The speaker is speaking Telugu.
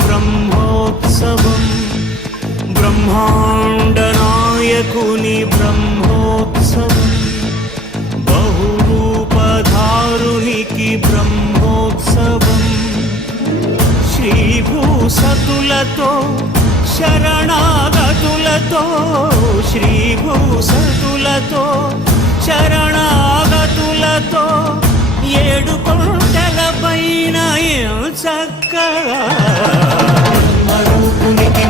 బ్రహ్మోత్సవం బ్రహ్మాండ నాయకుని బ్రహ్మోత్సవం బహురూపధారునికి బ్రహ్మోత్సవం శ్రీభూసతులతో శరణాగతులతో శ్రీభూసతులతో శరణాగతులతో 7 కొండల పైన చక్కగా మరుపునికి